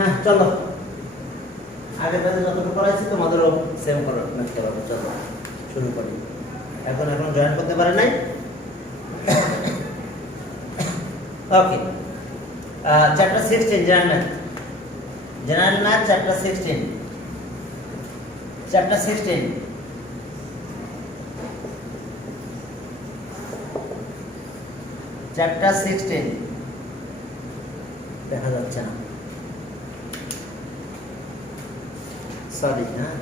হ্যাঁ চলো আগের ব্যাচে যতটুকু করাইছি তোমাদেরও সেম করতে পারবো। চলো শুরু করি। এখন জয়েন করতে পারে নাই। ওকে, চ্যাপ্টার 16 জেনারেল ম্যাথ চ্যাপ্টার 16 দেখা যাচ্ছে না, সরি। হ্যাঁ,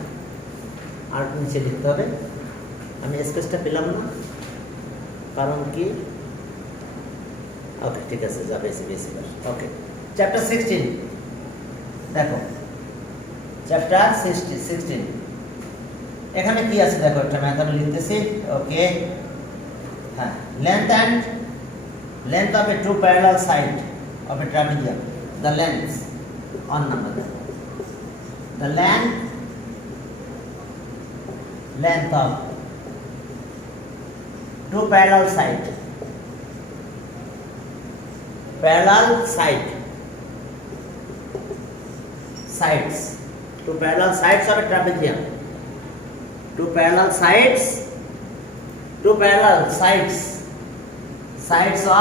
আর নিচে লিখতে হবে। আমি স্পেসটা পেলাম না, কারণ কি? ওকে ঠিক আছে, যাবে বেশি। ওকে, চ্যাপ্টার 16 দেখো, চ্যাপ্টার 16 এখানে কি আছে দেখো, একটা ম্যাথ আমি লিখতেছি। ওকে, হ্যাঁ, length of a two parallel side of a trapezium. The length on number. The length of two parallel sides two parallel sides of a trapezium. Two parallel sides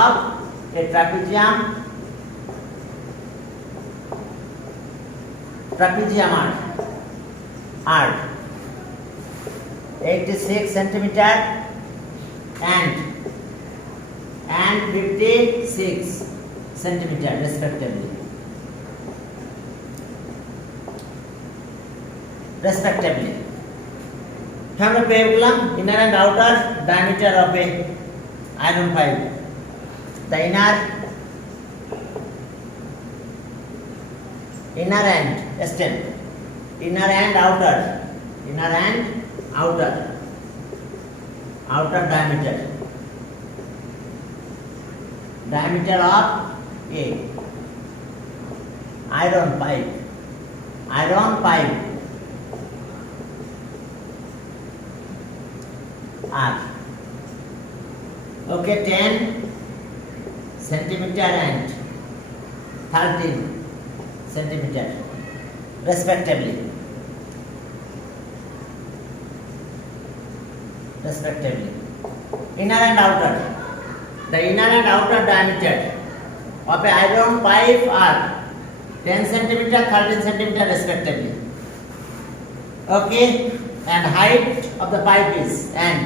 of a trapezium are 86 centimeter and 56 centimeter respectively. আমরা পেয়ে গেলাম inner and outer diameter of a iron pipe. The inner and outer diameter of a iron pipe are 10 centimeter and 13 centimeter respectively. Inner and outer. The inner and outer diameter of a iron pipe are 10 centimeter, 13 centimeter respectively. Okay, and height of the pipe is and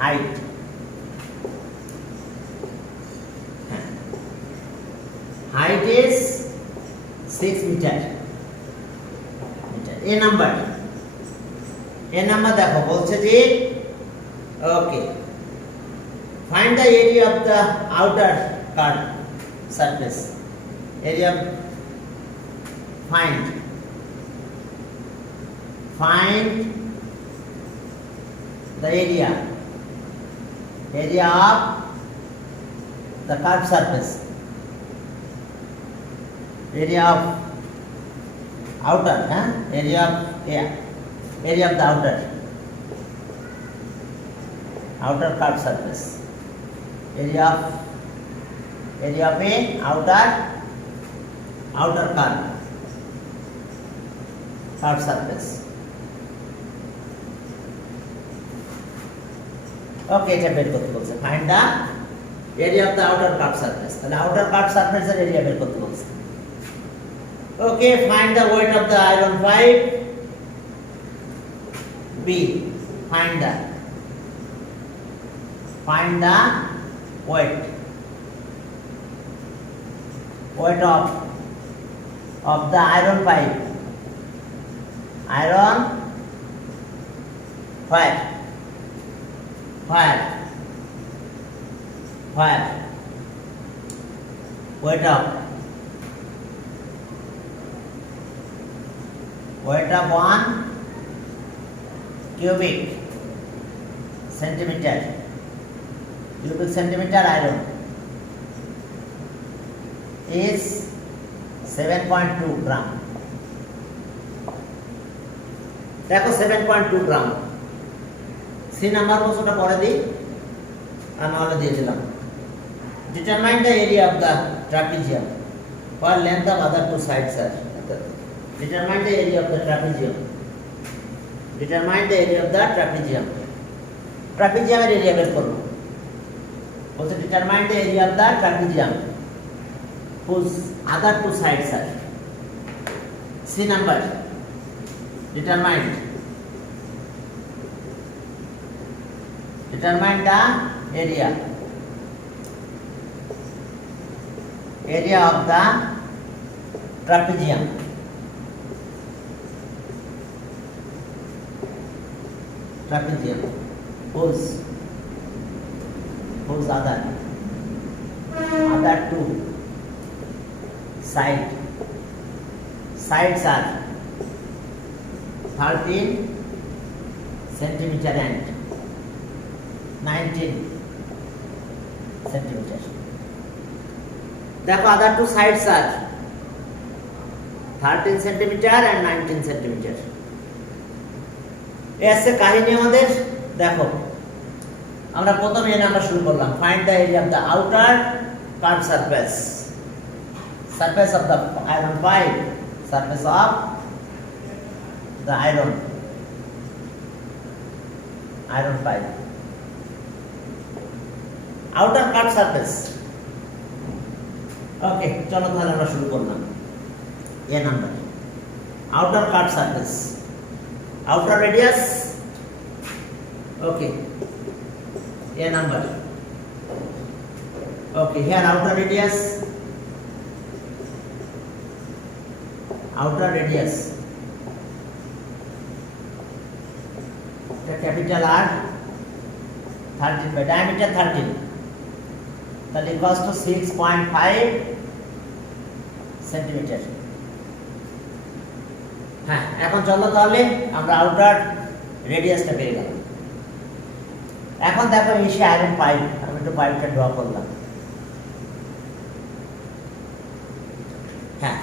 height. Height is 6 meter. A number দেখো বলছে যে ওকে, find the area of the outer curved surface. Find the area of the curved surface. Area of outer, area of the outer curved surface. Area of a outer curved surface. Okay, এটা বের করতে বলছে, find the area of the outer curved surface. তাহলে outer curved surface এর এরিয়া বের করতে বলছে। Okay, find the weight of the iron pipe. B, find the weight of the iron pipe. Where weight of 1 cubic centimeter iron is 7.2 gram. দেখো 7.2 গ্রাম। C number বলছে ওটা পরে দিই, আর নাহলে দিয়ে দিলাম। Determine the area of the trapezium. For length of other two sides are. Determine the area of the trapezium. Determine the area of the trapezium. Trapezium area বের করব। বলতে determine the area of the trapezium whose other two sides are. C number. Determine the area of the trapezium. Trapezium whose other two sides are 13 centimeter and 19 centimeter. দেখো other two sides are 13 centimeter and 19 centimeter. এসে কাহিনী আমাদের দেখো আমরা প্রথমে এনে আমরা শুরু করলাম find the area of the outer curved surface of the iron pipe, surface of the iron pipe, outer curved surface. ওকে চলো তাহলে আমরা শুরু করলাম এ number outer curved surface, outer radius. Okay, a number. Okay, here outer radius the capital R 13 by diameter 13, that equals to 6.5 centimeter. হ্যাঁ এখন চলো তাহলে আমরা আউটার রেডিয়াসটা পেয়ে গেলাম। এখন দেখো এসে আয়রন পাইপ, আমি একটু পাইপটা ড্র করলাম। হ্যাঁ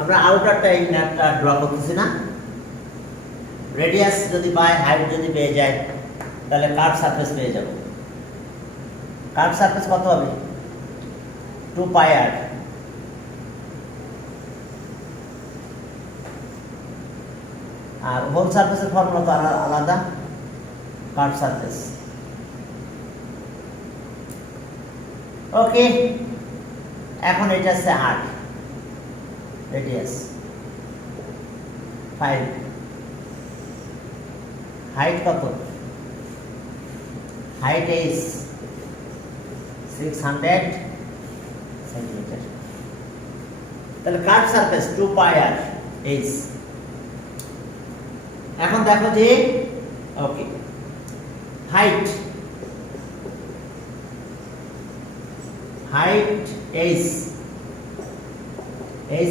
আমরা আউটারটা এই ম্যাপটা ড্র করতেছি না, রেডিয়াস যদি পাই হাইট যদি পেয়ে যায় তাহলে কার্ভ সারফেস পেয়ে যাব। কার্ভ সারফেস কত হবে 2 পাই আর, আর হোল সারফেসের ফর্মুলা তো আলাদা, কার্ভ সারফেস। ওকে এখন এটা হচ্ছে 8 রেডিয়াস 5, হাইট কত, হাইট ইজ 600 সেন্টিমিটার। তাহলে curve surface 2 pi r is, এখন দেখো যে ওকে height is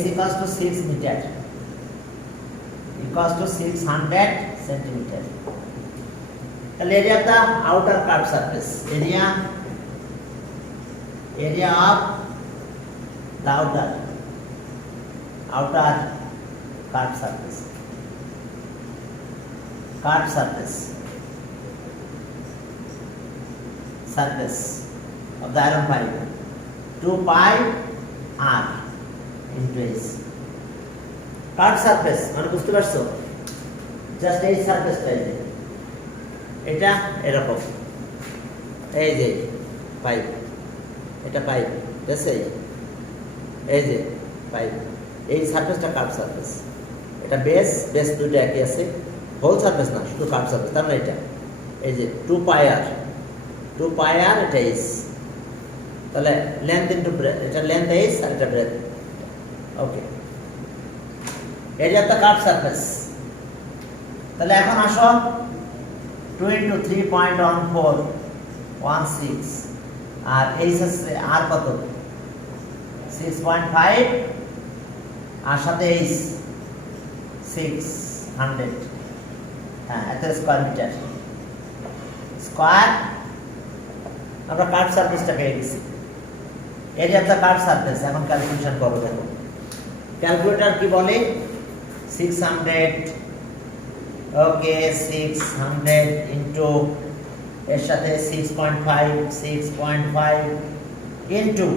equals to 6 meter, equals to 600 centimeter. The area of the outer curved surface, area of the outer curved surface of the iron pipe 2 pi r into s. Curved surface মানে বুঝতে পারছো, জাস্ট এই সারফেসটা এটা এরকম, এই যে পাইপ, এটা পাইপ, ঠিক আছে, এই যে পাইপ, এই সারফেসটা কার্ভ সারফেস, এটা বেস দুটো একই আছে, হোল সারফেস না শুধু কার্ভ সারফেস। তার মানে এটা এই যে 2 পাই আর এটা ইস, তাহলে লেন্থ ইনটু ব্রেথ, এটা লেন্থ ইস আর এটা breadth. Okay area of the curve surface. তাহলে এখন আসো 2 into 3.1416 আর এই হচ্ছে আর কত 6.5 আর সাথে এই 600, হ্যাঁ এত স্কয়ার মিটার স্কয়ার। আমরা কার্ভ সারফেসটা পেয়ে গেছি, area of the curve surface. এখন ক্যালকুলেশন করবো, দেখো ক্যালকুলেটর কি বলে 600, ওকে 600 ইন্টু এর সাথে 6.5 into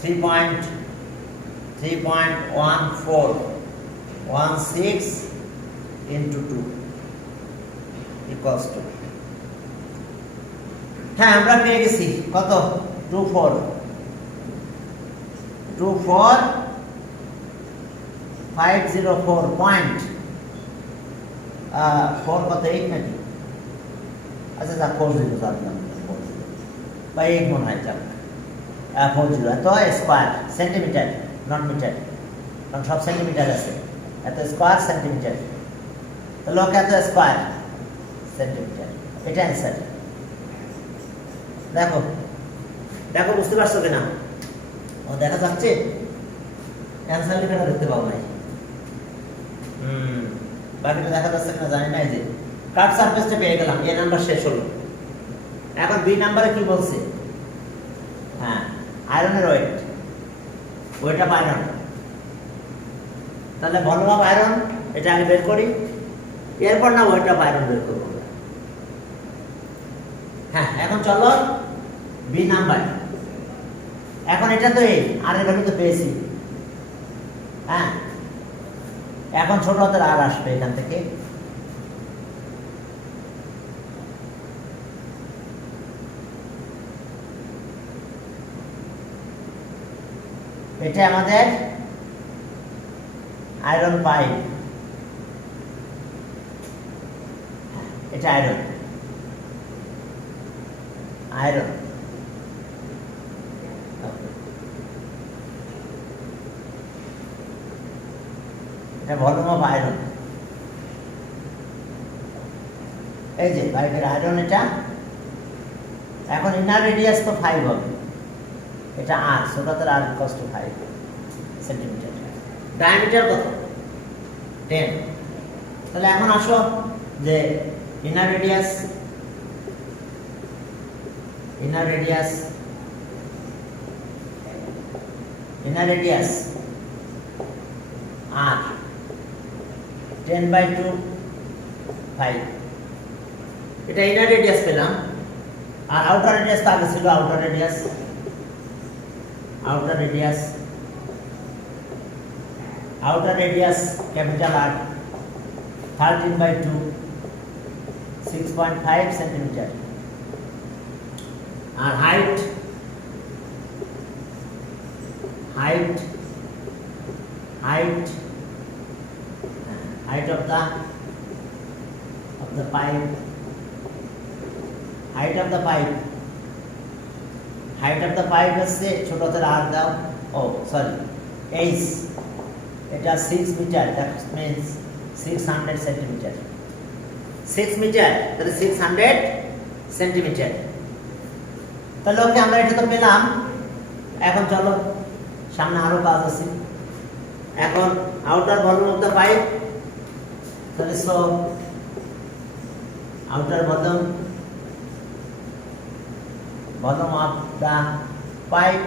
3.1416 into 2 equals to, হ্যাঁ আমরা পেয়ে গেছি কত 24504 পয়েন্ট 4 কত 8 নাকি, আচ্ছা যা 40 জানলাম 40 বা 8 মনে হয় যাক 40 এত স্কোয়ার সেন্টিমিটার নট মিটার, কারণ সব সেন্টিমিটার আছে, এত স্কোয়ার সেন্টিমিটার, তাহলে ওকে এত স্কোয়ার সেন্টিমিটার, এটা অ্যান্সার। দেখো দেখো বুঝতে পারছো কিনা, ও দেখা যাচ্ছে অ্যান্সার লেখাটা দেখতে পাবো নাই, বাকিটা দেখা যাচ্ছে কিনা জানি না। এই যে কাট সারফেসটা পেয়ে গেলাম, এ নাম্বার শেষ হলো। এখন বি নাম্বারে কি বলছে, হ্যাঁ আয়রনের ওয়েট অফ আয়রন, তাহলে ভলিউম অফ আয়রন এটা আগে বের করি, এরপর না ওয়েট অফ আয়রন বের করবো। হ্যাঁ এখন চলো বি নাম্বার, এখন এটা তো এই আর এর ভ্যালু তো পেয়েছি, হ্যাঁ এখন ছোট হাতের আর আসবে এখান থেকে, এটা আমাদের আয়রন পাইপ, এটা আয়রন আয়রন এটা ভলিউম অফ আয়রন, এই যে পাইপের আয়রন এটা। এখন ইনার রেডিয়াস তো 5 হবে, এটা আর ছোটদের আর কষ্ট 5 সেন্টিমিটার, ডায়ামিটার কত 10। তাহলে এখন আসো যে ইনার রেডিয়াস আর 10/2 5, এটা ইনার রেডিয়াস পেলাম। আর আউটার রেডিয়াস তো আগে ছিল, আউটার রেডিয়াস ক্যাপিটাল আর 13/2 6.5 সেন্টিমিটার। আর height of the pipe, height of the pipe হচ্ছে ছোট হাতের আর দাও, ও সরি এইচ, এটা 6 metre, that means 600 centimetre, 6 metre তাহলে 600 সেন্টিমিটার। তাহলে ওকে আমরা এটা তো পেলাম। এখন চলো সামনে আরো কাজ আছে। এখন outer volume of the pipe, তাহলে so outer volume of the pipe,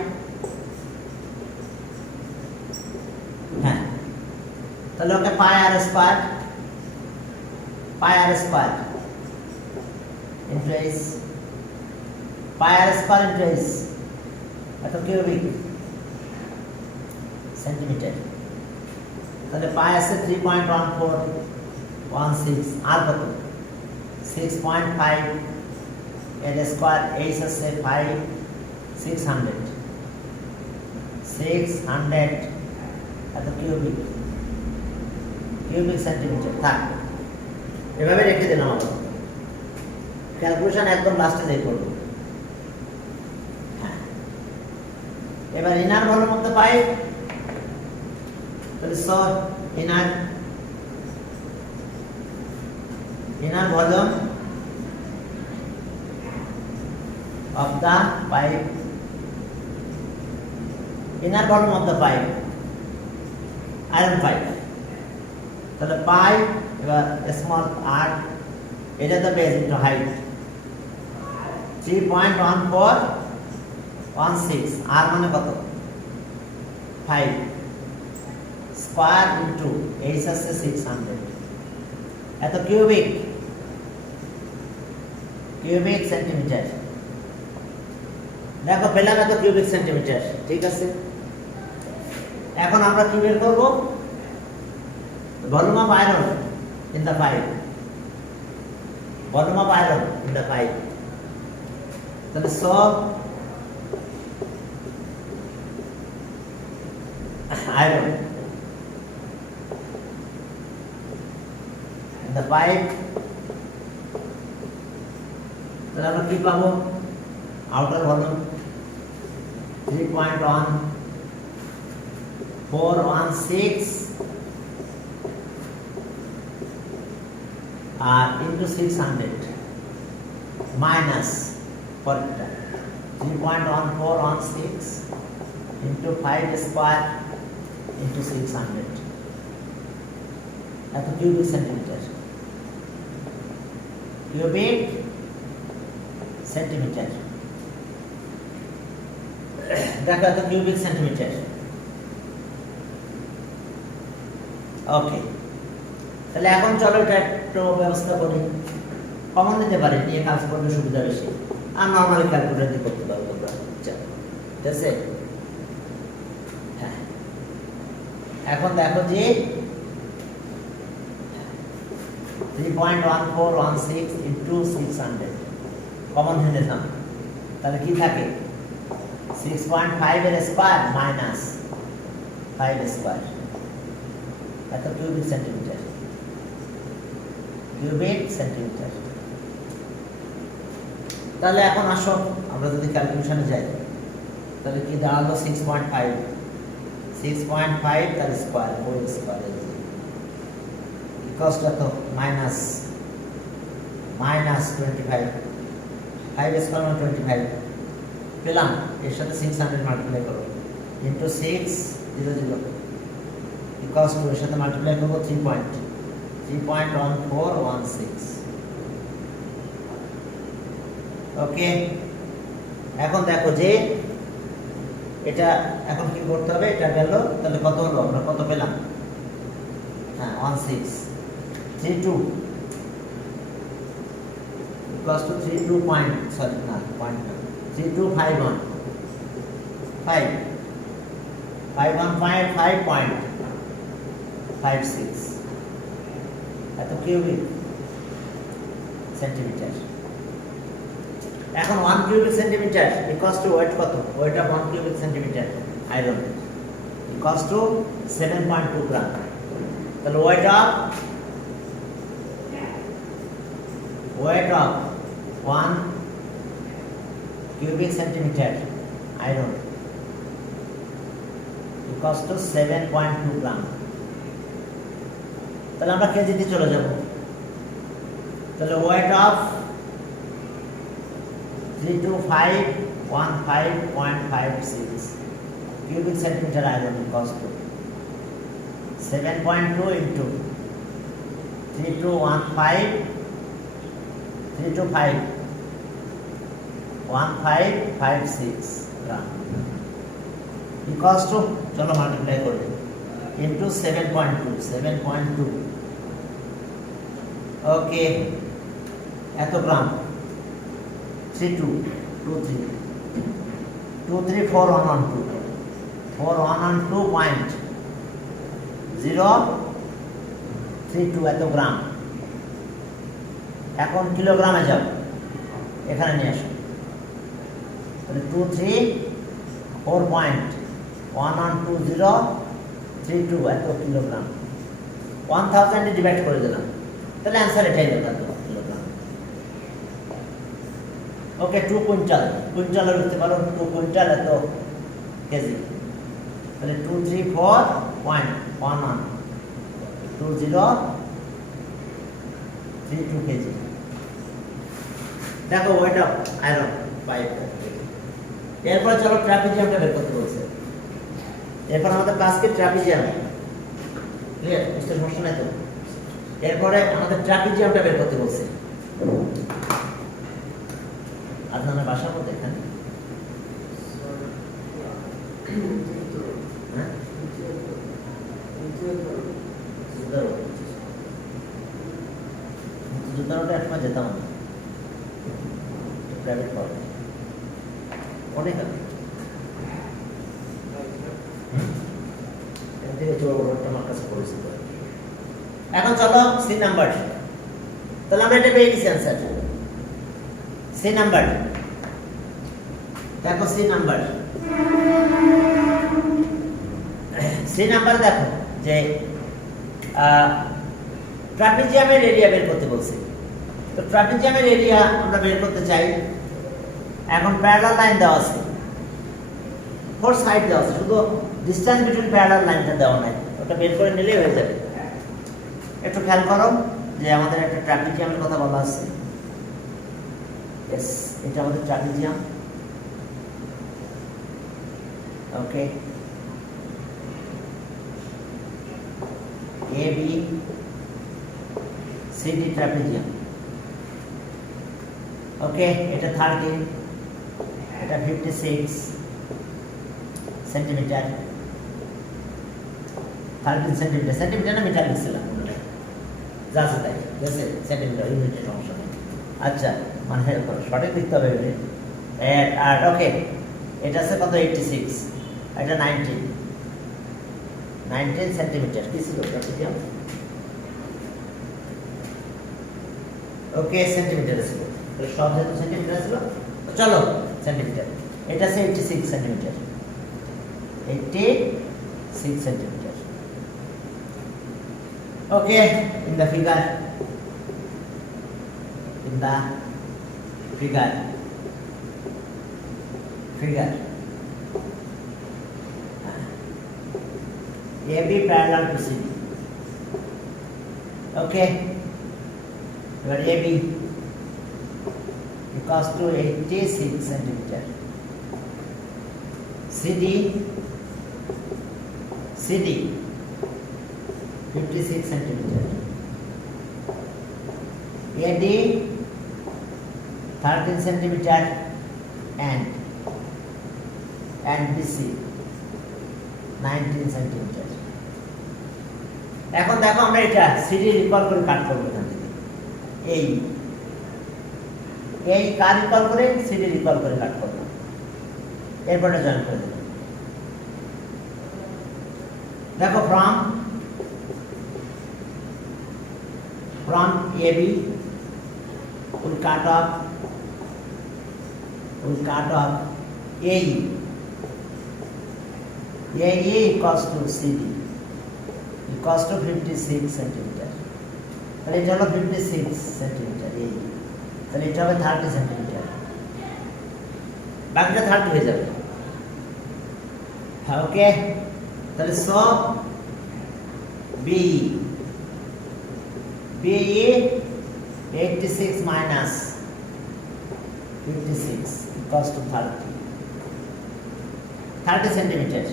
হ্যাঁ তাহলে okay pi r square into h, pi r square into h, এত কিউবিক সেন্টিমিটার। তাহলে পাই আছে 3.1416, আর কত 6.5 এর স্কোয়ার, এইচ আছে 5 600 এত কিউবিক সেন্টিমিটার। থাক এভাবে রেখে দিলাম, আমরা ক্যালকুলেশন একদম লাস্টে যাই করবো। হ্যাঁ এবার inner volume of the pipe, তাহলে so inner volume of the pipe, inner volume of the pipe, iron pipe, তাহলে পাইপ এবার স্মল আর, এটা তো বেস ইনটু হাইট 3.1416, আর মানে কত 5 স্কয়ার ইনটু এইচ আছে 600, এত কিউবিক দেখো পেলাম এত কিউবিক সেন্টিমিটার, ঠিক আছে। এখন আমরা কি বের করব? Volume of iron in the pipe, volume of iron in the pipe. তাহলে সব আয়রন ইন দ্য পাইপ, তাহলে আমরা কি পাবো? আউটার ভলিউম 3.1416 আর ইন্টু 600 মাইনাস 3.1416 into 5 square into 600 এত কিউবিক সেন্টিমিটার, কিউবিক সেন্টিমিটার। দেখো এত কিউবিক সেন্টিমিটার। ওকে, তাহলে এখন চলো এটা একটু ব্যবস্থা করি। কমন দিতে পারি, নিয়ে কাজ করতে সুবিধা বেশি। আর নর্মালি ক্যালকুলেটর দিয়ে করতে পারবো আমরা। ঠিক আছে, হ্যাঁ। এখন দেখো যে 3.1416 into 600 কমন নিয়ে নিলাম, তাহলে কি থাকে? 6.5 এর স্কয়ার মাইনাস 5 স্কয়ার, এত কিউবিক সেন্টিমিটার, কিউবিক সেন্টিমিটার। তাহলে এখন আসো আমরা যদি ক্যালকুলেশনে যাই, তাহলে কি দাঁড়ালো? 6.5 তার square, whole square equals to minus 25, 5 square মানে 25 পেলাম। এর সাথে 600 মাল্টিপ্লাই করো ইন্টু 600 ইকুয়ালস টু, এর সাথে মাল্টিপ্লাই করবো 3.1416। ওকে, এখন দেখো যে এটা এখন কি করতে হবে? এটা গেল, তাহলে কত হলো? আমরা কত পেলাম? হ্যাঁ 1632 ইকুয়ালস টু 32 পয়েন্ট, সরি না পয়েন্ট না, 3251 5.56 এত কিউবিক সেন্টিমিটার। এখন 1 cubic centimetre equals to weight কত? Weight of 1 cubic centimetre iron equals to 7.2 gram. তাহলে weight of 1 cubic centimetre iron equals to 7.2 gram. তাহলে আমরা কেজিতে চলে যাব। তাহলে weight of 32515.56 cubic centimeter iron equals to 7.2 into 3251556 gram equals to, চলো multiply করে into 7.2 ওকে, এত গ্রাম 412.032 এত গ্রাম। এখন কিলোগ্রামে যাব, এখানে নিয়ে আসো। তাহলে 234.112032 এত কিলোগ্রাম। 1000 ডিভাইড করে দিলাম, তাহলে অ্যান্সার এটাই দেবো, এত কিলোগ্রাম। ওকে, 2 কুইন্টাল, কুইন্টালে লিখতে পারো 2 কুইন্টাল এত কেজি। তাহলে 234.112032 কেজি। দেখো ওয়েট অফ আয়রন পাইপ। এরপর চলো ট্রাপিজিয়ামটা বের করতে বলছে। এরপর আমাদের কাজকে ট্রাপিজিয়াম, ক্লিয়ার? বুঝতে সমস্যা নাই তো? এরপরে আমাদের ট্রাপিজিয়ামটা বের করতে বলছে। আপনার বাসা মধ্যে এখানে জুতারোটা একসময় যেতাম প্রাইভেট পড়ে। অনেক আছে এর থেকে ছোটটা আমার কাছে পরিচিত। এখন চলো সি নাম্বার, তাহলে আমরা এটা পেয়ে গেছি অ্যান্সার। সি নাম্বার দেখো, সি নাম্বার, সি নাম্বার দেখো যে ট্রাপিজিয়ামের এরিয়া বের করতে বলছে। তো ট্রাপিজিয়ামের এরিয়া আমরা বের করতে চাই। এখন প্যারালাল লাইন দেওয়া আছে, 4 সাইড দেওয়া আছে, শুধু ডিসটেন্স বিটুইন প্যারালাল লাইনটা দেওয়া নাই, ওটা বের করে নিলেই হয়ে যাবে। একটু খেয়াল করো যে আমাদের একটা ট্রাপিজিয়ামের কথা বলা আছে। यस, এটা আমাদের ট্রাপিজিয়াম। ওকে, A B C D trapezium. ওকে, এটা 13, এটা 56 সেন্টিমিটার, 13 সেন্টিমিটার, সেন্টিমিটার না মিটার লিখছিলাম যা আছে তাই, গেছে সেন্টিমিটার, ইউনিটের সমস্যা নেই। আচ্ছা, মানে সঠিক লিখতে হবে। আর ওকে, এটা আছে কত, 86, এটা 19 সেন্টিমিটার। কি ছিল ট্রাপিজিয়াম? ওকে, সেন্টিমিটার ছিল, তাহলে সব যেহেতু সেন্টিমিটার ছিল, চলো সেন্টিমিটার। এটা আছে 86 সেন্টিমিটার, 86 সেন্টিমিটার। ওকে, in the figure AB parallel to CD. Okay, where AB equals to 86 centimeter. CD 56 centimeter. AD 13 centimeter and BC 19 centimeter. এখন দেখো আমরা এটা সিডি রিকল করে কাট করব এখান থেকে। এই কার রিকল করে সিডি রিকল করে কাট করব, এরপরে জয়েন করে দেব। দেখো from AB will cut off AE equals to CD equals to 56 centimeter. তাহলে এটা হলো 56 সেন্টিমিটার AE, তাহলে এটা হবে 30 সেন্টিমিটার, বাকিটা 30 হয়ে যাবে। ওকে, তাহলে সো BE 86 minus 56 equals to 30 সেন্টিমিটার।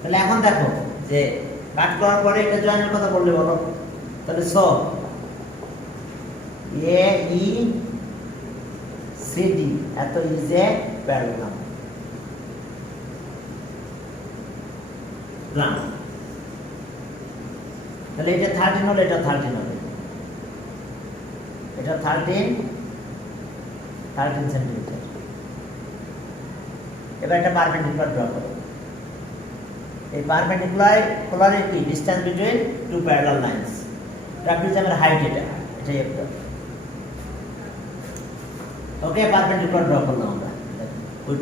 তাহলে এখন দেখো যে কাট করার পরে এটা জয়েনের কথা বললে বলো, তাহলে সো AE CD এত ইজ এ প্যারালাল। তাহলে এটা 13 হলে এটা 13 হবে, এটা 13 সেন্টিমিটার। এবার একটা পারপেন্ডিকুলার ড্র করো। এই পারপেন্ডিকুলার কি distance between two parallel lines. ট্রাপিজিয়ামের হাইট এটাই একটা। ওকে, পারপেন্ডিকুলার ড্র করলাম আমরা। We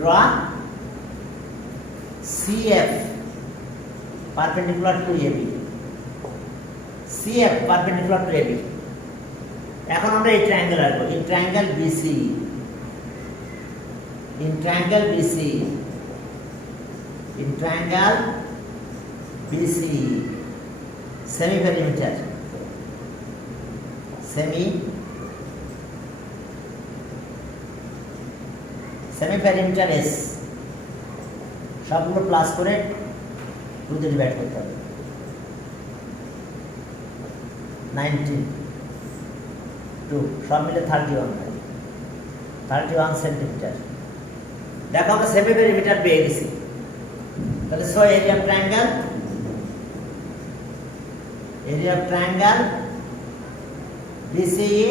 draw CF perpendicular to AB, CF perpendicular to AB। এখন আমরা এই ট্রায়াঙ্গেল আঁকবো, in triangle BC semi perimeter S সবগুলো প্লাস করে 2 দিয়ে ডিভাইড করতে হবে। 19 2 সব মিলে 31 সেন্টিমিটার। দেখো আমরা সেমি পেরিমিটার পেয়ে গেছি। তাহলে so area of triangle BCE,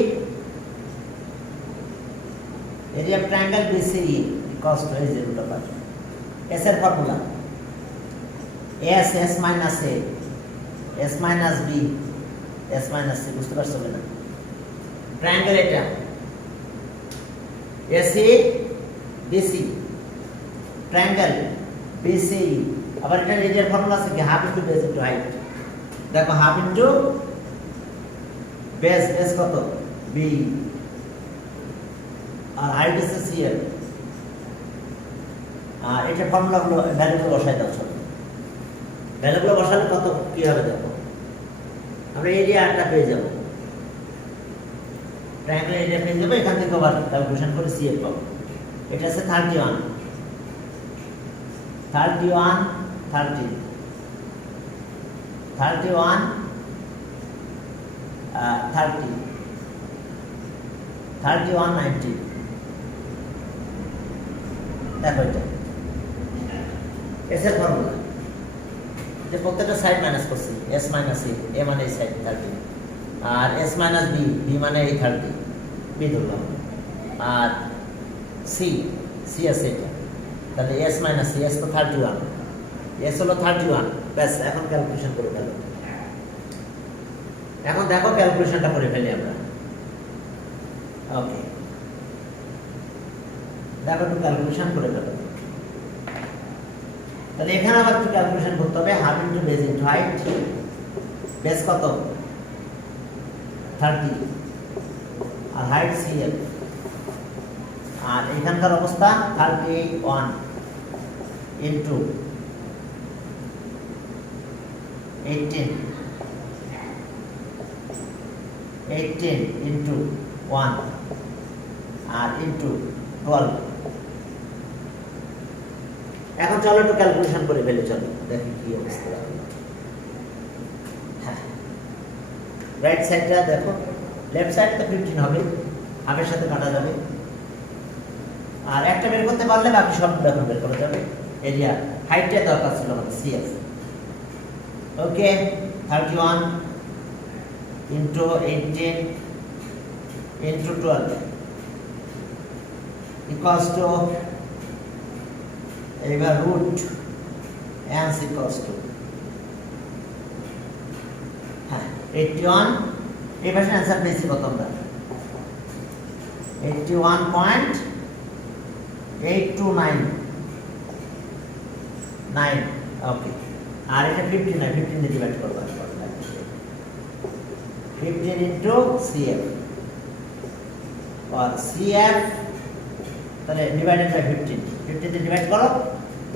area of triangle BCE equals to a root of r. S এর formula s minus a, s minus b, s minus c, বুঝতে পারছো না? ট্রায়াঙ্গেল এটা AC BC, ট্রায়াঙ্গেল BCE, আবার এটা এরিয়ার ফর্মুলা আছে কি half into base into height. দেখো হাফ ইনটু বেস, বেস কত b, আর হাইট আছে c এর। আর এটা ফর্মুলাগুলো ভ্যালুগুলো বসাই দাও, চলো ভ্যালুগুলো বসালে কত কি হবে দেখো। আমরা এরিয়াটা পেয়ে যাব, ট্রায়াঙ্গেল এরিয়া পেয়ে যাবো, এখান থেকে আবার ক্যালকুলেশন করে সি এর পাবো। এটা আছে 31 31 30 31 30 31 90। দেখো এটা এস এর ফর্মুলা, যে প্রত্যেকটা সাইড মাইনাস করছি, এস মাইনাস এ মানে এই সাইড 30, আর এস মাইনাস বি মানে এই 30, বি ধরলাম, আর সি আছে এটা, তাহলে এস মাইনাস সি, এস তো 31, এস হলো 31। ব্যাস, এখন ক্যালকুলেশন করে ফেলো। এখন দেখো ক্যালকুলেশনটা করে ফেলি আমরা। ওকে, দেখো একটু ক্যালকুলেশন করে ফেলো। তাহলে এখানে আবার একটু ক্যালকুলেশন করতে হবে, half into base into height. Base কত 30, আর হাইট সি এর, আর এখানকার অবস্থা 31 ইনটু 18 ইনটু 1 আর ইনটু 12। এখন চলো একটু ক্যালকুলেশন করে ফেলে, চলো দেখি কি অবস্থা। হ্যাঁ, রাইট সাইডটা দেখো, লেফট সাইড তো 15 হবে, হাফের সাথে কাটা যাবে, আর একটা বের করতে পারলে বাকি সব এখন বের করা যাবে। এরিয়া হাইটটা দরকার ছিল আমাদের সিএস। ওকে, 31 ইনটু 18 ইনটু 12 ইকুয়ালস টু, এবার রুট এন ইকুয়ালস টু 81। এই পাশে অ্যান্সার পেয়েছি কত আমরা? 81.8299। ওকে, আর এটা 15 না, 15 দিয়ে ডিভাইড করব। 15 ইনটু সিএফ, আর সিএফ তাহলে ডিভাইডেড বাই 15, 15 দিয়ে ডিভাইড করো।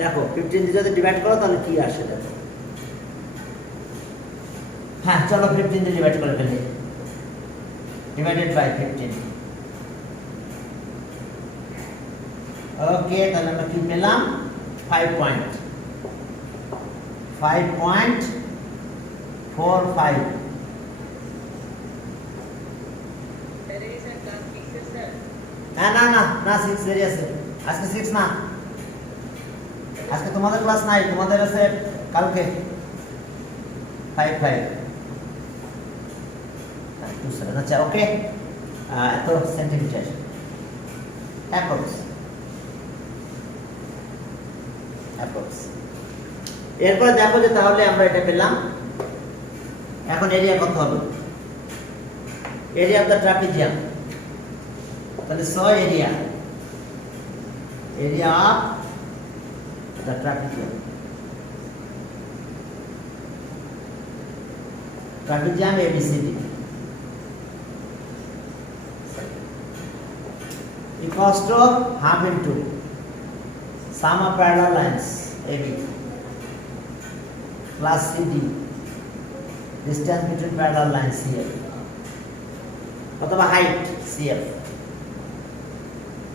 দেখো 15 দিয়ে যদি ডিভাইড করো তাহলে কি আসে দেখো। হ্যাঁ, চলো 15 দিয়ে ডিভাইড করে ফেলি, ডিভাইডেড বাই 15। ওকে, তাহলে আমরা কি পেলাম? 5.45। না 6 দেরি আছে, আজকে 6 না, আজকে তোমাদের ক্লাস নাই, তোমাদের আছে কালকে 5 আচ্ছা। ওকে, এত সেন্টিমিটার অ্যাপ্রক্স। এরপর দেখো যে তাহলে আমরা এটা পেলাম। এখন এরিয়া কত হবে? এরিয়া অফ দ্য ট্রাপিজিয়াম, তাহলে so area of the trapezium ABCD equals to half into sum of parallel lines AB plus CD, distance between parallel lines CF, অথবা height CF,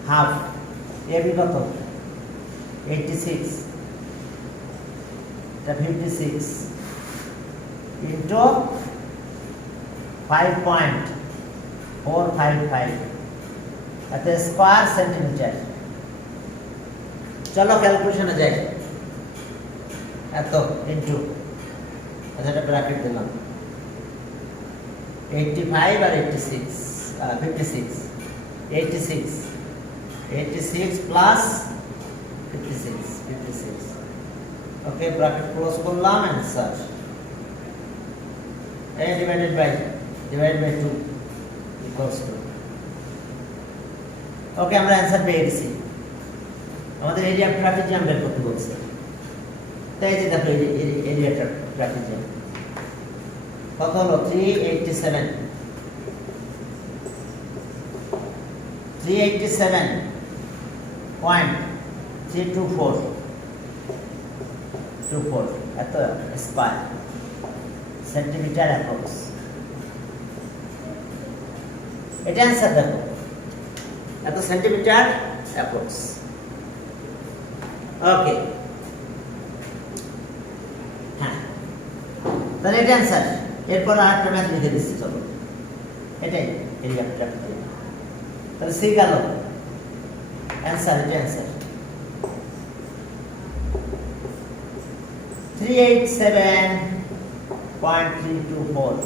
half AB কত 86, এটা 56 into 5.455 এতে স্কয়ার সেন্টিমিটার। চলো ক্যালকুলেশনে যাই। এত ইনটু, আচ্ছা এটা ব্র্যাকেট দিলাম, 85 or 86? 56. 86. 86 plus 56. 56. Okay, bracket close করলাম answer. A divided by 2 equals to. ওকে, আমরা অ্যান্সার পেয়ে গেছি। আমাদের এরিয়া ট্রাফিক জ্যাম বের করতে বলছে, তাই যে দেখো এরিয়া ট্রাফিক জ্যাম কত হলো? 387 387.324 এত স্কয়ার সেন্টিমিটার অ্যাপ্রক্স। এটা অ্যান্সার দেখো, এত সেন্টিমিটার অ্যাপ্রক্স। ওকে, হ্যাঁ, তাহলে এটা অ্যান্সার। এরপর আরেকটা ম্যাথ লিখে দিচ্ছি, চলো, এটাই এরিয়া ট্রাফিক জ্যাম। তাহলে সি গেল অ্যান্সার, এটা অ্যান্সার 387.324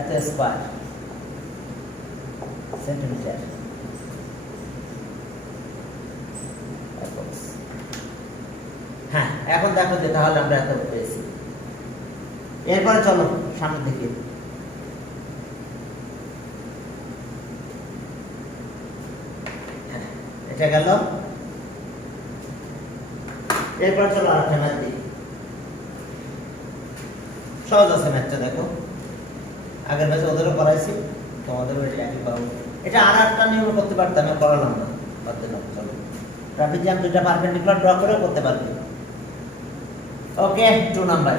এত স্কয়ার সেন্টিমিটার। হ্যাঁ, এখন দেখো যে তাহলে আমরা এত পেয়েছি। এরপরে চলো সামনের দিকে। এটা গেল। এরপর চলো আরেকটা ম্যাথ দিই, সহজ আছে ম্যাথটা। দেখো আগের ম্যাচে ওদেরও করাইছি, তোমাদেরও এটা একই পাবো। এটা আর একটা নিয়ম করতে পারতাম, আমি করালাম না, বাদ দিলাম। চলো, ট্রাফিক জ্যাম দুইটা পারপেন্ডিকুলার ড্র করে করতে পারবে। ওকে, 2 নাম্বার।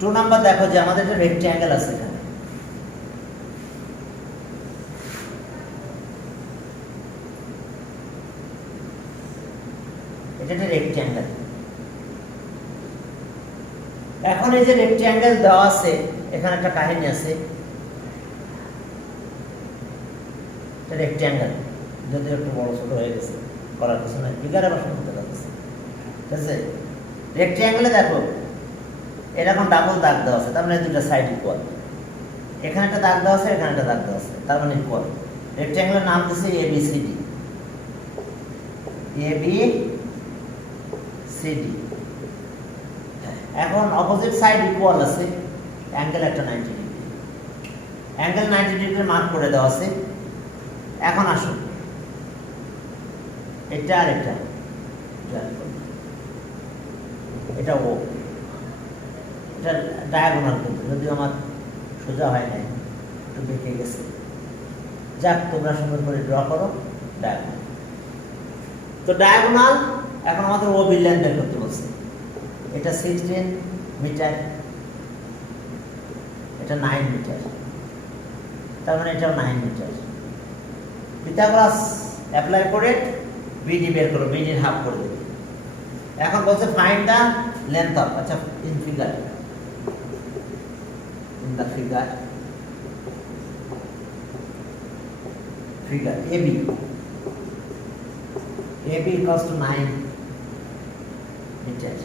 2 নাম্বার দেখো যে আমাদের একটা রেক্ট্যাঙ্গেল আছে এখানে। এটা একটা রেক্ট্যাঙ্গেল। এখন এই যে রেক্ট্যাঙ্গেল দেওয়া আছে, এখানে একটা কাহিনী আছে। এটা রেক্ট্যাঙ্গেল, যদি একটু বড় ছোট হয়ে গেছে, করার কিছু নাই, ফিগারে বাসন করতে পারতেছে। ঠিক আছে, রেক্ট্যাঙ্গেলে দেখো এরকম ডাবল দাগ দেওয়া আছে, তার মানে দুটো সাইড ইকুয়াল। এখানে একটা দাগ দেওয়া আছে, এখানে একটা দাগ দেওয়া আছে, তার মানে ইকুয়াল। রেক্ট্যাঙ্গেলের নাম দিচ্ছে ABCD। ABCD। এখন অপোজিট সাইড ইকুয়াল আছে, অ্যাঙ্গেল একটা 90 ডিগ্রি, অ্যাঙ্গেল 90 ডিগ্রি মার্ক করে দেওয়া আছে। এখন আসুন এটা আর এটা ও, এটা ডায়াগোনাল, কিন্তু যদিও আমার সোজা হয় নাই, একটু বেঁকে গেছে। যাক, তোমরা সুন্দর করে ড্র করো ডায়াগোনাল। তো ডায়াগোনাল এখন আমাদের ও বিল লাইন বের করতে বলছে। এটা 16 মিটার, এটা 9 মিটার, তার মানে এটাও 9 মিটার। পিথাগোরাস অ্যাপ্লাই করে বিডি বের করো, বিডির হাফ করে দেবে। এখন বলছে ফাইন্ড দ্য লেন্থ অফ, আচ্ছা, in the figure AB equals to 9 meters.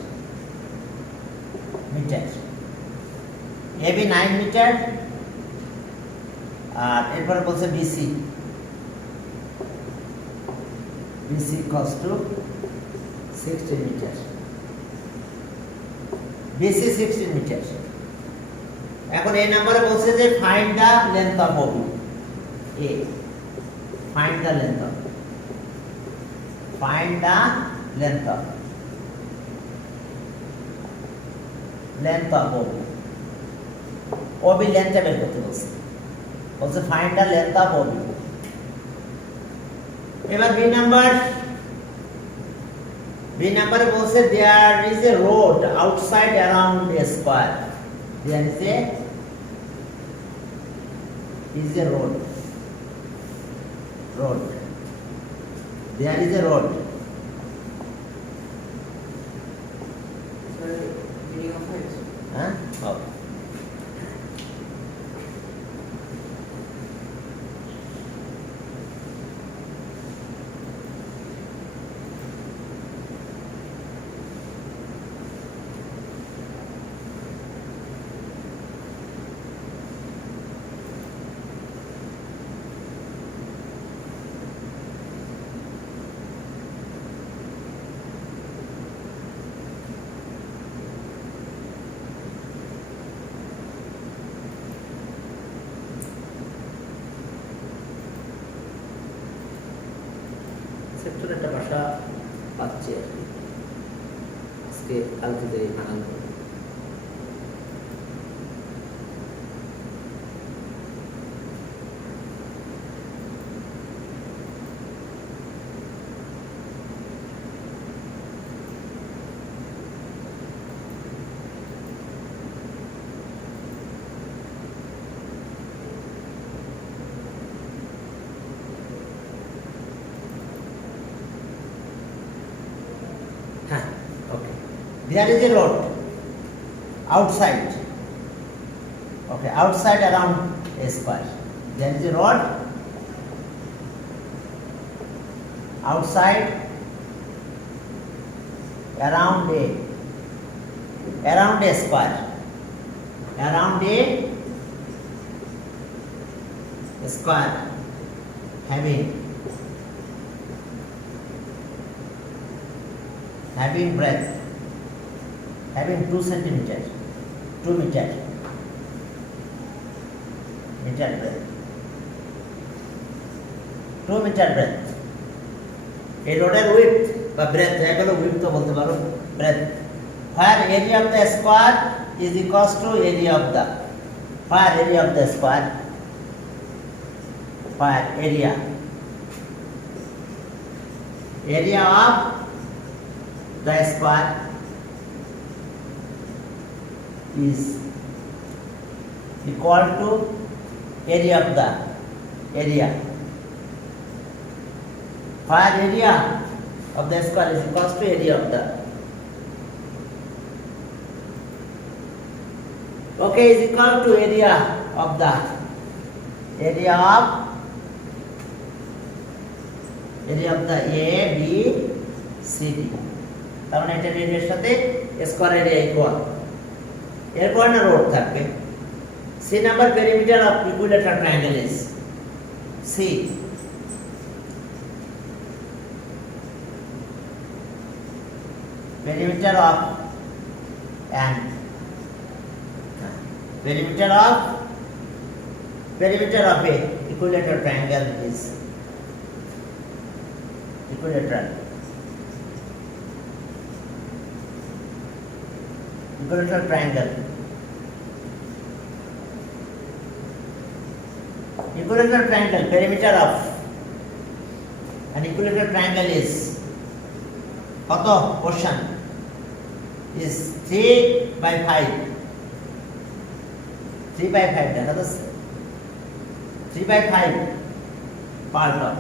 AB 9 metre. আর এরপরে বলছে BC equals to 16 metre. BC 16 metre. এখন এই নম্বরে বলছে যে find the length of OB। Find the length of OB। OB লেন্থটা বের করতে বলছে, find the length of OB। এবার বি নাম্বারে বলছে there is a road outside around a square. There is a road. There is a road. Sorry, meaning of words. Huh? Oh. Sector একটা ভাষা পাচ্ছি আর কি, আজকে কালকে যে বানান করব। Okay. There is a road outside. Okay, outside around a square. There is a road outside around a square. Around a square having breadth, having 2 centimeter, 2 meter breadth, 2 meter breadth. A roaded width বা breadth এগুলো width তো বলতে পারো, breadth. Where area of the square is equals to area of the, where area of the square, where area of the square is equal to area of the area. Where area of the square is equal to area of the. Okay, is equal to area of the A, B, C, D. তার মানে এটা এরিয়ার সাথে square area equal. এরপর না road থাকবে। C number perimeter of equilateral triangle is C. perimeter of an perimeter of a equilateral triangle is equilateral triangle. Equilateral triangle, perimeter of an equilateral triangle is কত portion is 3/5 দেখা যাচ্ছে 3/5 part of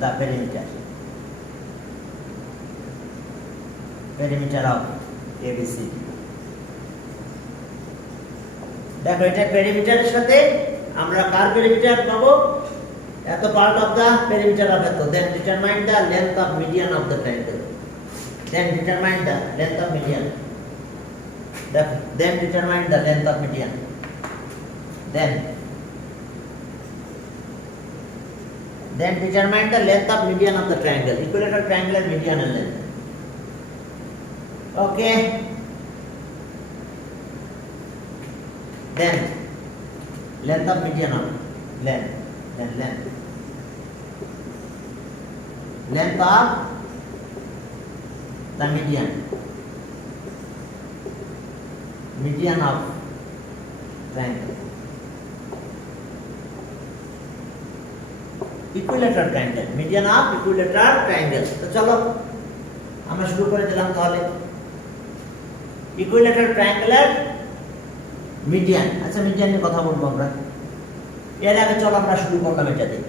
the perimeter of ABC. দেখো এটা পেরিমিটারের সাথে আমরা কার perimeter পাবো, এত part of the perimeter of এত, then determine the length of median of the triangle, then determine the length of median, দেখো then determine the length of median, then determine the length of median of the triangle, equilateral triangular median and length. Okay, then length of median of length of the median of triangle, equilateral triangle, median of equilateral triangle. তো চলো আমরা শুরু করে দিলাম তাহলে equilateral triangular median। আচ্ছা মিডিয়ান নিয়ে কথা বলবো আমরা, এর আগে চলো আমরা শুরু করলাম এটা দিয়ে।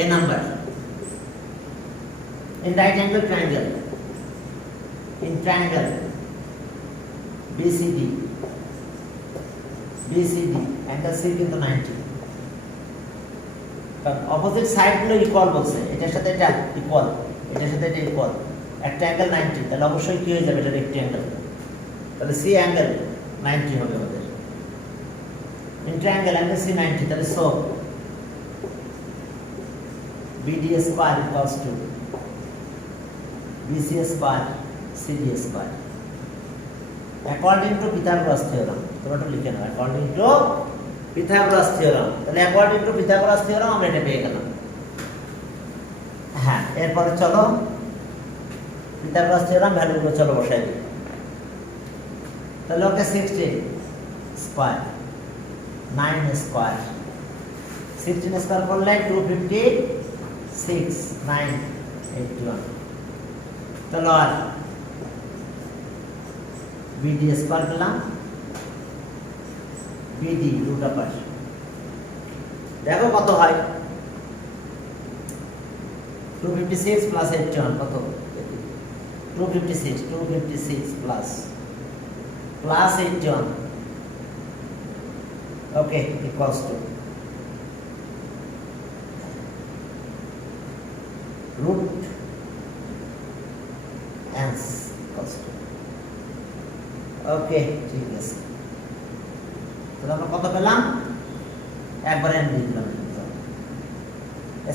A number in right angle triangle, in triangle BCD angle C কিন্তু 90, অপোজিট সাইড গুলো ইকুয়াল বলছে, এটার সাথে এটা ইকুয়াল, এটার সাথে এটা ইকুয়াল, একটা অ্যাঙ্গেল 90, তাহলে অবশ্যই কি হয়ে যাবে, এটা রেক্ট্যাঙ্গেল, তাহলে সি অ্যাঙ্গেল 90 হবে আমাদের, ইন ট্রায়াঙ্গেল অ্যাঙ্গেল সি 90, তাহলে so BD square equals two BC square CD square according to Pythagoras theorem. তোমরা একটু লিখে নাও, অ্যাকর্ডিং টু পিথাগোরাস থিওরাম। তাহলে অ্যাকর্ডিং টু পিথাগোরাস থিওরাম আমরা এটা পেয়ে গেলাম। হ্যাঁ, এরপরে চলো পিথাগোরাস থিওরাম ভ্যালুগুলো চলো বসাই দিই। তাহলে ওকে 16 স্কয়ার 9 স্কয়ার 16 স্কয়ার করলে 256 9 81। তাহলে আর বিডি স্কয়ার পেলাম, বিডি রুট আপার দেখো কত হয় 256 প্লাস 81 কত 256 প্লাস 81 ওকে equals to root and equals to ওকে ঠিক আছে। তাহলে আমরা কত পেলাম একবারে এনে দিলাম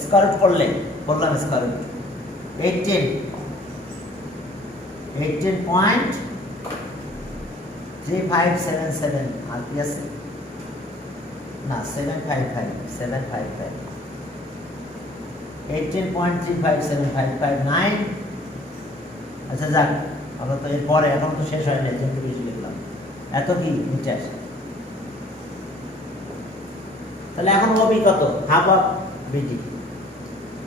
স্কয়ার রুট করলে বললাম স্কয়ার রুট 18.3577 আর কি আছে না 755 18.357559। আচ্ছা যাক, আমরা তো এরপরে এখন তো শেষ হয়নি, যেহেতু বেশি লিখলাম এত কি মিটার। তাহলে এখন ওবি কত half of BD,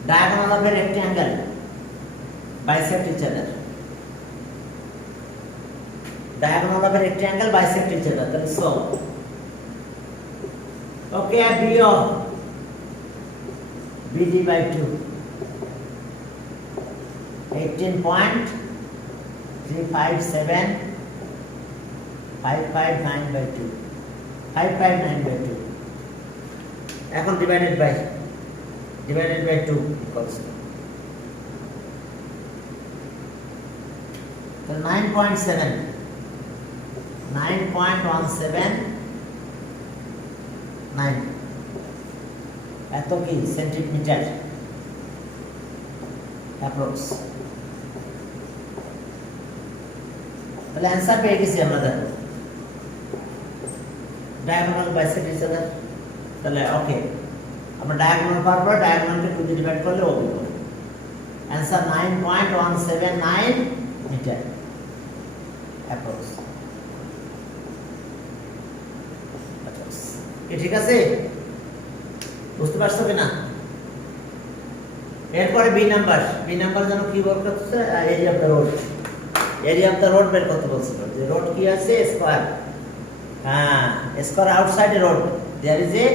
diagonal of a rectangle bisect each other, diagonal of a rectangle bisect each other. That is so. Okay, B of BD by 2 18.357559 by 2 559 by 2 এখন divided by 2 equals to 9.179 এত কি সেন্টিমিটার অ্যাপ্রক্স। তাহলে অ্যান্সার পেয়ে গেছি আমরা, দেখো diagonal bisect each আদার। তাহলে ওকে আমরা ডায়াগোনাল পাওয়ার পর ডায়াগোনালকে 2 দিয়ে ডিভাইড করলে ওবি হবে অ্যান্সার 9.179 মিটার অ্যাপ্রক্স। ঠিক আছে, বুঝতে পারছো কিনা? এরপরে বি নাম্বার যেন কি বল করতেছে এরিয়া অফ দ্য রোড, বের করতে বলছিল। যে রোড কি আছে স্কয়ার, হ্যাঁ square outside a road, there is a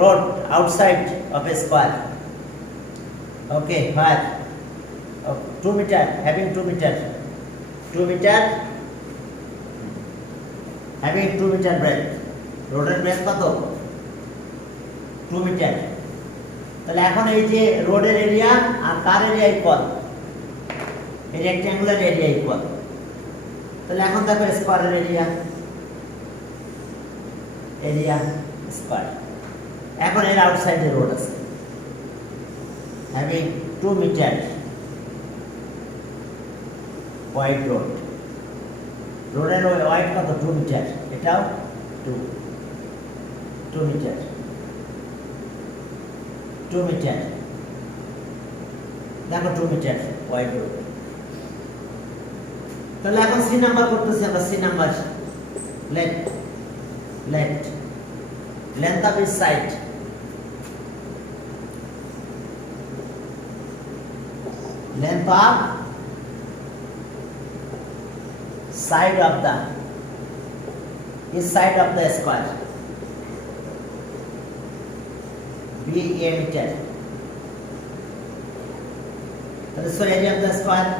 road outside of a square. Okay far 2 metre having 2 metre having 2 metre breadth, রোডের ব্রেথ কত 2 মিটার। তাহলে এখন এই যে রোডের এরিয়া আর কার এরিয়া ইকুয়াল, এই রেক্ট্যাঙ্গুলার এরিয়া ইকুয়াল। তাহলে এখন দেখো স্কয়ারের এরিয়া স্কয়ার। এখন এর আউটসাইডে রোড আছে হ্যাভিং 2 মিটার ওয়াইড রোড, রোডের ওয়াইড কত 2 মিটার, এটাও 2 মিটার দেখো 2 মিটার ওয়াইড রোড। তাহলে এখন সি নাম্বার করতেছি আমরা। C number length of each side, length of side of the each side of the square be a meter. That is so area of the square,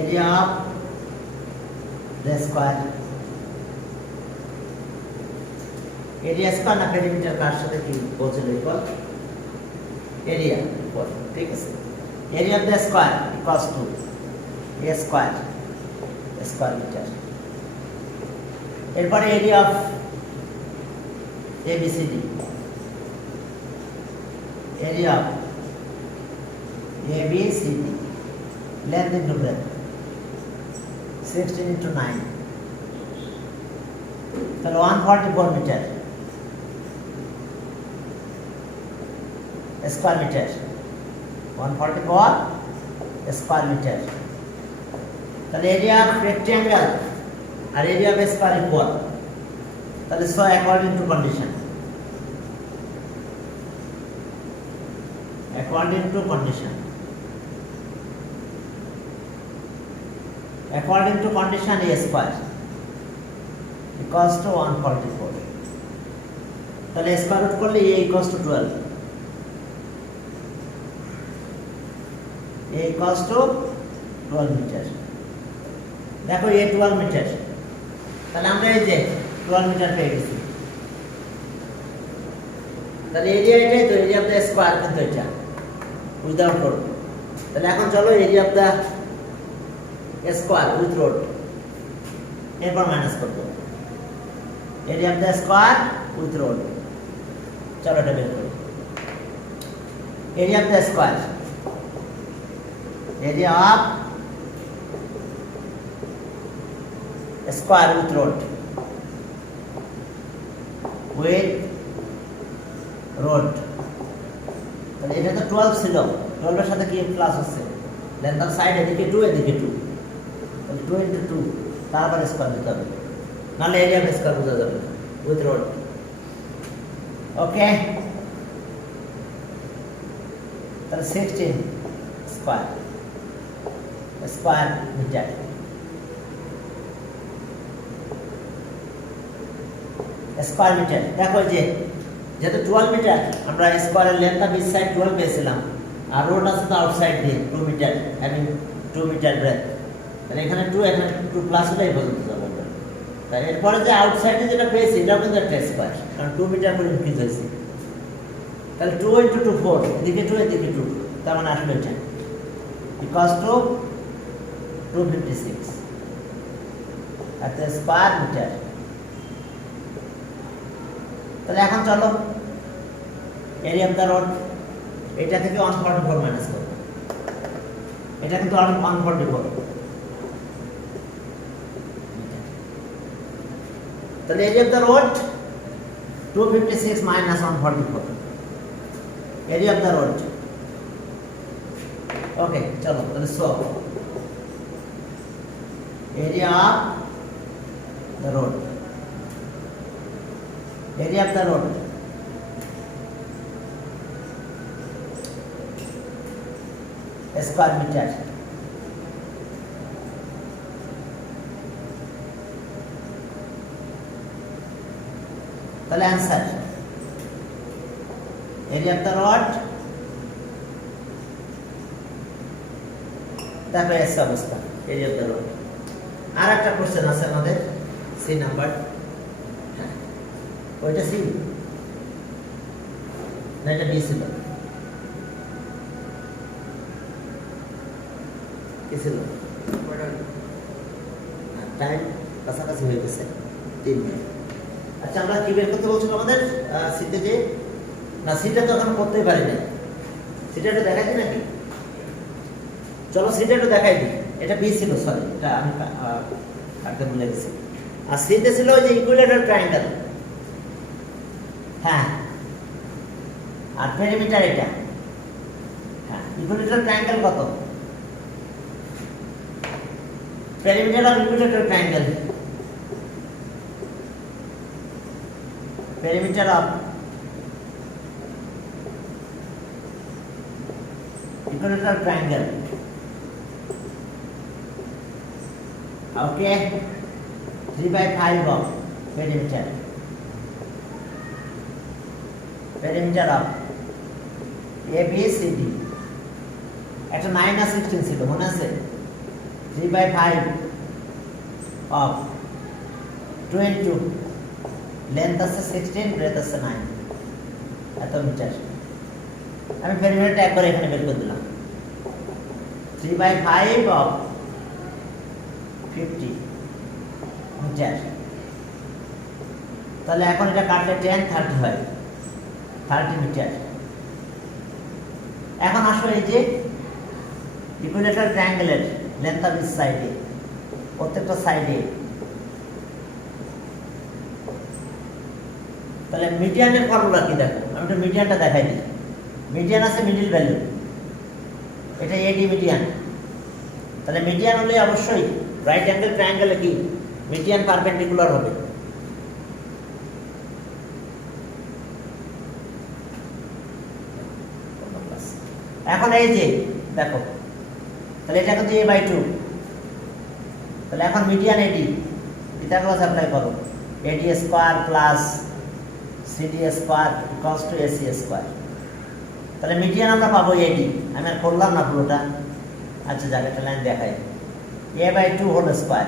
area of the square, area square না পেরিমিটার কার সাথে কি বলছিল equal area equal, ঠিক আছে। area of the square equals to a square meter। এরপরে area of ABCD, area of ABCD length into breadth 16 into 9 তাহলে 144 metre square metre, 144 square metre. তাহলে area of rectangle আর এরিয়া অফ স্কয়ার ইকুয়াল, তাহলে so according to condition, according to condition a square equals to 144, তাহলে square root করলে a equals to 12, a equals to 12 metre. দেখো a 12 metre, তাহলে আমরা এই যে 12 মিটার পেয়ে গেছি। তাহলে এরিয়া এটাই তো, এরিয়া অফ দ্য স্কয়ার কিন্তু এটা উইদাউট রোড। তাহলে এখন চলো area of the square with road, এরপর মাইনাস করবো area of the square with road. চলো এটা বের করি। Area of the square, area of square with road, with road. তাহলে এটা তো 12 ছিল, 12 এর সাথে কি প্লাস হচ্ছে, লেন্থ অফ সাইড এদিকে 2 এদিকে 2, তাহলে 2 × 2 তারপর স্কয়ার দিতে হবে, নাহলে এরিয়া অফ স্কয়ার বোঝা যাবে উইথ রোড। ওকে, তাহলে 16 স্কয়ার মিটার। স্কয়ার মিটার দেখো যে যেহেতু 12 মিটার, আমরা স্কয়ারের লেন্থ অফ ইচ সাইড 12 পেয়েছিলাম, আর রোড আছে তো আউটসাইড দিয়ে 2 মিটার, হ্যাভিং 2 মিটার ব্রেথ। তাহলে এখানে 2, এখানে 2 প্লাস হলে এই পর্যন্ত যাবে। তাই এরপরে যে আউটসাইডে যেটা পেয়েছি এটাও কিন্তু একটা স্কয়ার, কারণ 2 মিটার করে ইনক্রিজ হয়েছে। তাহলে 2 × 2 4, এদিকে 2 এদিকে 2, তার মানে আসলে এটা ইকুয়ালস টু 256 এত স্কয়ার মিটার। তাহলে এখন চলো এরিয়া অফ দ্য রোড, এটা থেকে 144 মাইনাস করব, এটা কিন্তু 144। তাহলে area of the road 256 minus 144, area of the road. Okay চলো তাহলে so area of the road, area of the road square meter, তাহলে answer area of the road দেখো এস অবস্থা area of the road। আর একটা কোশ্চেন আছে আমাদের সি নাম্বার, ওইটা সি না এটা বি ছিল, কি ছিল টাইম কাছাকাছি হয়ে গেছে 3 মিনিট। আচ্ছা আমরা কি বের করতে বলছিলাম আমাদের সিটে, যে না সিটটা তো এখন করতেই পারি না, সিটটা একটু দেখাই দিই নাকি? চলো সিটটা একটু দেখাই দিই। এটা বি ছিল, সরি এটা আমি কাটতে ভুলে গেছি। আর সিটে ছিল ওই যে ইকুইলেটারাল ট্রায়াঙ্গেল, হ্যাঁ, আর পেরিমিটার এটা, হ্যাঁ। ইকুইলেটারাল ট্রায়াঙ্গেল কত? Perimeter of equilateral triangle, perimeter of equilateral triangle, okay 3/5 of perimeter, perimeter of ABCD। একটা 9 আর 16 ছিল মনে আছে? 3/5 of 22, লেন্থ আছে 16, ব্রেথ আছে 9, এত মিটার। আমি পেরিমিটারটা একবার এখানে বের করে দিলাম, 3/5 of 50 মিটার। তাহলে এখন এটা কাটলে 10 30 হয়, 30 মিটার। এখন আসো এই যে ইকুইলেটারাল ট্রায়াঙ্গেলের লেন্থ অফ ইচ সাইডে, প্রত্যেকটা সাইডে তাহলে মিডিয়ানের ফর্মুলা কি দেখো, আমি একটু মিডিয়ানটা দেখাই দিই। মিডিয়ান আছে মিডল ভ্যালু, এটা এডি মিডিয়ান। তাহলে মিডিয়ান হলে অবশ্যই রাইট অ্যাঙ্গেল ট্রায়াঙ্গেলে কি মিডিয়ান পারপেন্ডিকুলার হবে। এখন এই যে দেখো, তাহলে এটা কিন্তু a/2, তাহলে এখন মিডিয়ান এডি, পিথাগোরাস অ্যাপ্লাই করো, AD square plus CD square equals to AC square. তাহলে মিডিয়ান আমরা পাবো এডি, আমি আর করলাম না পুরোটা, আচ্ছা যাক একটা লাইন দেখাই, a/2 whole square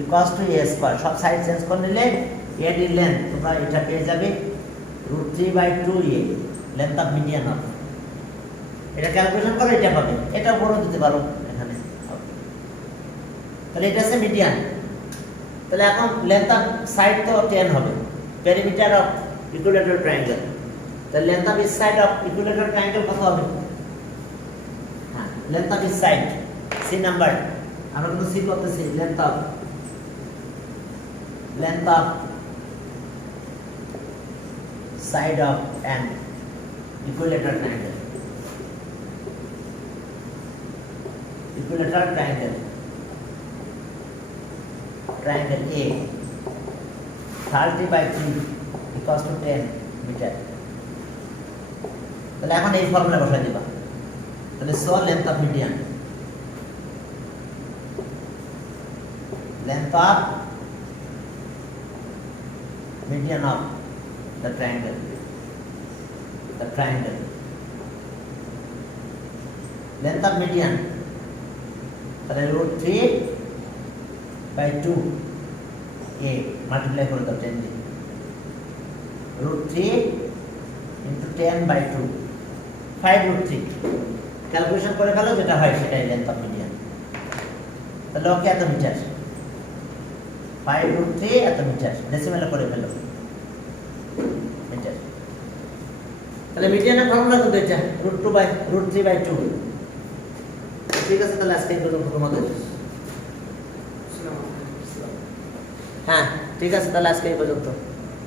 equals to a square, সব সাইড চেঞ্জ করে নিলে এডি লেন্থ তোমরা এটা পেয়ে যাবে √3/2a, length of median of, এটা ক্যালকুলেশন করে এটা পাবে, এটা বড় দিতে পারো এখানে। তাহলে এটা আছে মিডিয়ান। তাহলে এখন লেন্থ অফ সাইড তো 10 হবে, পেরিমিটার অফ ইকুইলেটারাল ট্রায়াঙ্গেল, তাহলে length of each side of equilateral triangle কত হবে? হ্যাঁ, length of each side C number, আমরা কিন্তু সি করতেছি, length of side of an equilateral triangle, equilateral triangle A 30/3 equals to 10 metre. তাহলে এখন এই ফর্মুলা বসাই দিবা, তাহলে so length of median, length of median of the triangle, length of median, তাহলে √3/2a মাল্টিপ্লাই করে দাও 10 দিয়ে, √3 into 10/2 5√3, ক্যালকুলেশন করে ফেলো যেটা হয় সেটাই লেন্থ অফ মিডিয়ান। তাহলে ওকে এত মিটার, 5√3 এত মিটার, ডেসিমেলে করে ফেলো মিটার। তাহলে মিডিয়ানের ফর্মুলা কিন্তু এটা √3/2। ঠিক আছে, তাহলে আজকে এই পর্যন্ত তোমাদের। হ্যাঁ ঠিক আছে, তাহলে আজকে এই পর্যন্ত।